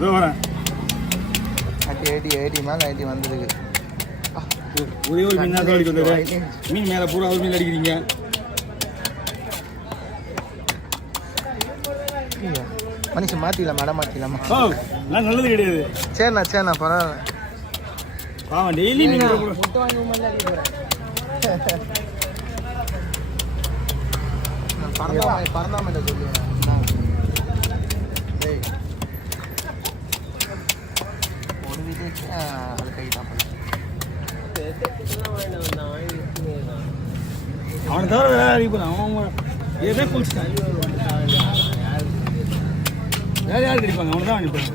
இதோ வரேன். ஐடி மேலே ஐடி வந்துருக்கு. ஒரே ஒரு மீன் தான் அடிக்க வந்தது. மீன் மேலே பூரா ஒரு மீன் அடிக்கிறீங்க. மனுஷன் மாற்றிடலாமா? இடம் மாற்றிடலாமா? ஓ நான் நல்லது கிடையாது. சரிண்ணா பரவாயில்ல. பாவம் டெய்லி நீங்கள் முட்டை வாங்கி பறந்தாமட்ட சொல்லுவேன். ஒரு வீட்டுக்கு அது கை தான் அவனை தவிர வேற அடிக்க போகிறான். அவன் ஏதே குளிச்சுட்டான். வேறு யாருக்கு அடிப்பாங்க? அவனை தான் அனுப்பாங்க.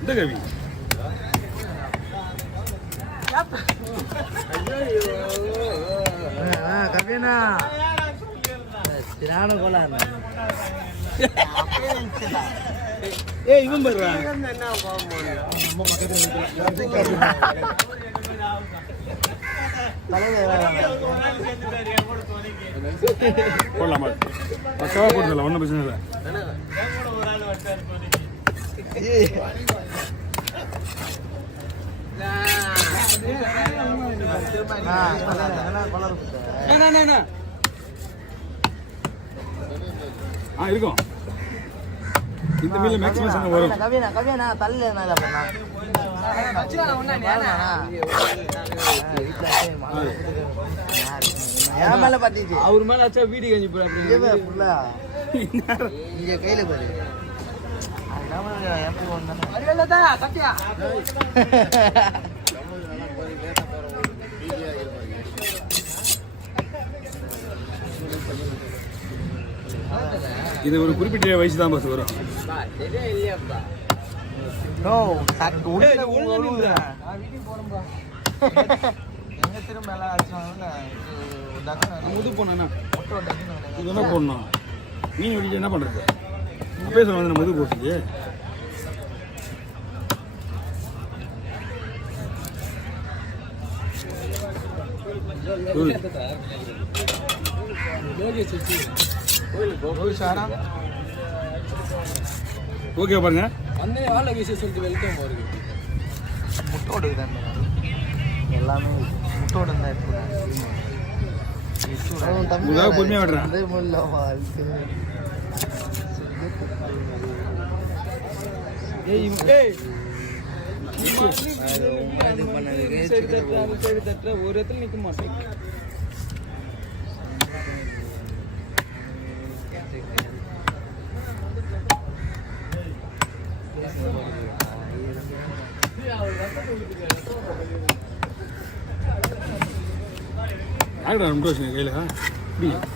இந்த கவி கவியனா திரான கோலா. ஏய் இவன் பாருடா. போடலாமா? பக்காவாக போட்டுதல, ஒன்றும் பிரச்சனை இல்லை. இருக்கும் இந்த மீன்ல மேக்ஸிமம் வரும். கவியனா தள்ளி என் மேல பாத்திச்சு. அவர் மேல ஆச்சா வீடு கஞ்சி போய் இங்க கையில பாரு. இது ஒரு குறிப்பிட்ட வயசு தான் பஸ் வரும். எங்க திரும்ப மேல முது போனா இது போடணும். மீன் வெடிச்சு என்ன பண்றது? அப்பயே சொல்ல வந்து முது போட்டுச்சு. ஓகே பாருங்க. முட்டோடு எல்லாமே முட்டோடு தான் பொறுமையா விடுறேன். ஒரு இடத்துல நிக்க மாட்டேன். ஆகிடா ரொம்ப வச்சுங்க கையில்.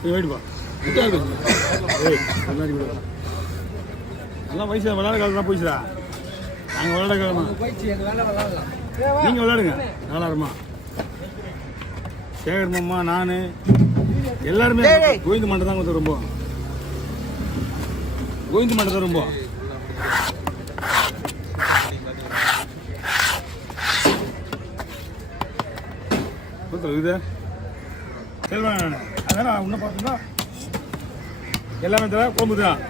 போயிடுப்பா எல்லாம் வயசு விளையாட காலம் தான் போயிடுச்சுடா. நாங்கள் விளையாட காலமா நீங்கள் விளையாடுங்க. நாலாயிரமா சேகர் மாமா நான் எல்லாருமே கோவிந்த மண்டை தான் கொஞ்சம் ரொம்ப கோவிந்த மண்டை தான் ரொம்ப இது செல்வன். அதனால் இன்னும் பார்த்தீங்கன்னா எல்லாமே தர குழம்பு தான்.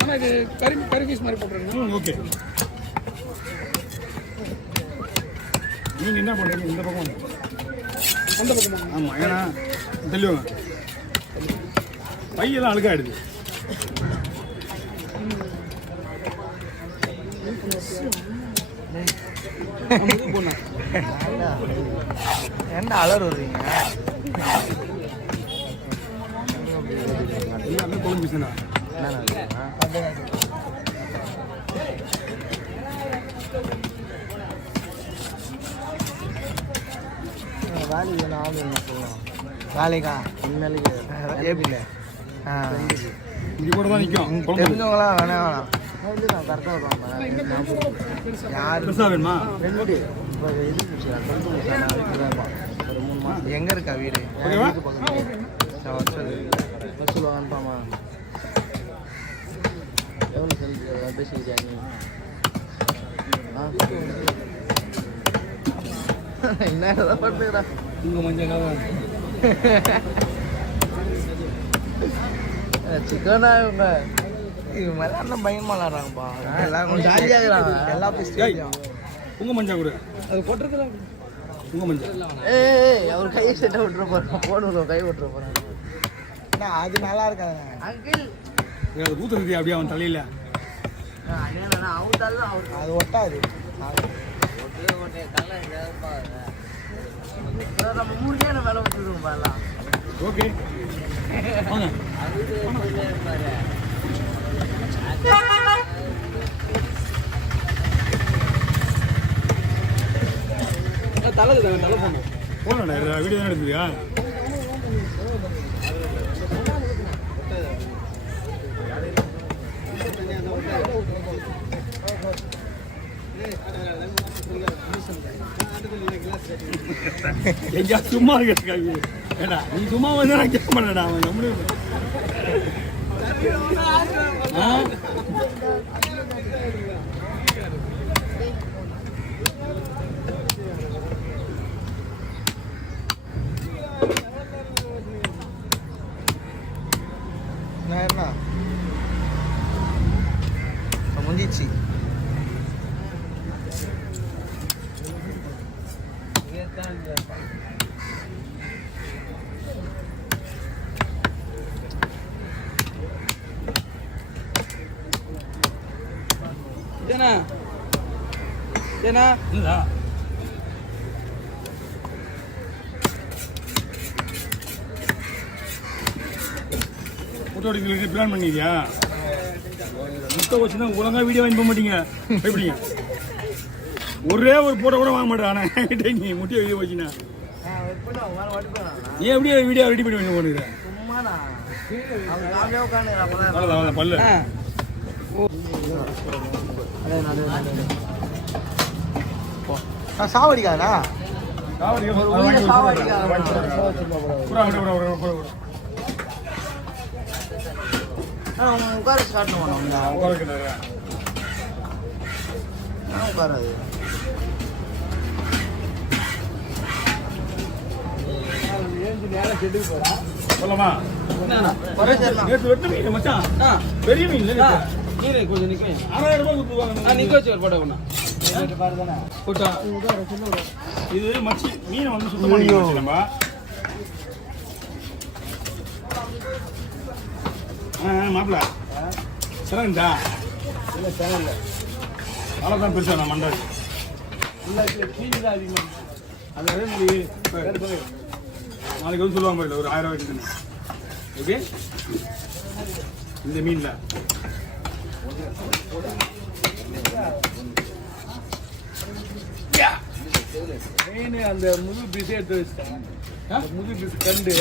ஆனால் இது கறி பீஸ் மாதிரி போட்டுருங்க. ஓகே. நீங்கள் என்ன பண்ணுறீங்க? இந்த பக்கம் அந்த பக்கம். ஆமாம், ஏன்னா தெளிவாங்க பையெல்லாம் அழுக்காயிடுது. என்ன அலர் வருவீங்க? எல்லாமே குழம்பு பீஸ் தான். வேலைக்கு என்ன ஆகுது? என்ன சொல்லலாம்? வேலைக்கா இனிமேலுக்கு ஏபியில் இங்கே கூட தான் நிற்கும். தெரிஞ்சவங்களாம் வேணாம் இல்லை நான் கரெக்டாக வருவாங்க. யார் பெருசாக வேணுமா? ரெண்டு இப்போ இது ஒரு 3 மாதம். எங்கே இருக்கா வீடு? வீட்டு பக்கத்தில் பஸ்ஸில் அனுப்பாமா? எவ்வளோ செலுத்து பேசிக்கிட்டாங்க? என்ன பண்ணுறா இங்கே மஞ்சள் சிக்கனா இவங்க இவங்க எல்லாம் பயங்கரமா விளாடுறாங்கப்பா எல்லாம் கொஞ்சம் ஜாலியாக இருக்கிறாங்க எல்லா பிஸ்டையும் உங்க மஞ்சா கூட அது கொட்டுறதுல உங்க மஞ்சா ஏய் அவர் கையை செட்டை விட்டுற போகிறோம் போடுறோம் கை விட்டுற போகிறோம் அது நல்லா இருக்காதுண்ணே அங்கிள் அது ஊத்துறது அப்படியே அவன் தலையில அது ஒட்டாது நம்ம 3 கேன வேலை விட்டுருவோம் பாருலாம் ஓகே வாங்க தலை போகணும் போனடா வீடியோ தான் எடுத்துறியா எங்கேயா சும்மா இருக்க ஏடா நீ சும்மா வந்து நான் கேட்க மாட்டேடா அவன் நம்மளும் என்ன முடிஞ்சிச்சு ஏனா ஏனா இல்லா ஃபோட்டோ எடுக்கிறதுக்கு பிளான் பண்ணிக்கியா முட்டை வச்சுன்னா ஒழுங்கா வீடியோ வாங்கி போக மாட்டீங்க எப்படிங்க ஒரே ஒரு போட்டோ கூட வாங்க மாட்டேன் ஆனால் நீ முட்டையை வீடியோ வச்சுனா நீ எப்படியே வீடியோ ரெடி பண்ணி வாங்க போடுற பல்லு சாவடிக்காதா உட்கார ஸ்டார்ட் பண்ணுவாங்க உட்காராது சொல்லமா நேற்று வெட்டு மீன் மச்சான் பெரிய மீன் நீரே கொஞ்சம் நிக்க 6000 ரூபாய் கொடுத்துருவாங்க நிக்க வச்சு ஒரு போட்டோ ஒண்ணா போட்டா இது மச்சி மீனை வந்து சுத்தம் பண்ணி நம்ம மாப்பிள்ள சிறந்தா இல்லை சேனல்ல அவ்வளோதான் பெருசா நான் மண்டாது இல்லை கீழே அதிகமாக அது அதே மாதிரி நாளைக்கு வந்து சொல்லுவாங்க பாருங்க ஒரு 1000 ரூபாய்க்கு எப்படி இந்த மீனில் மெயின் அந்த முது பீஸே எடுத்து வச்சுட்டாங்க முது பீஸ் கண்டு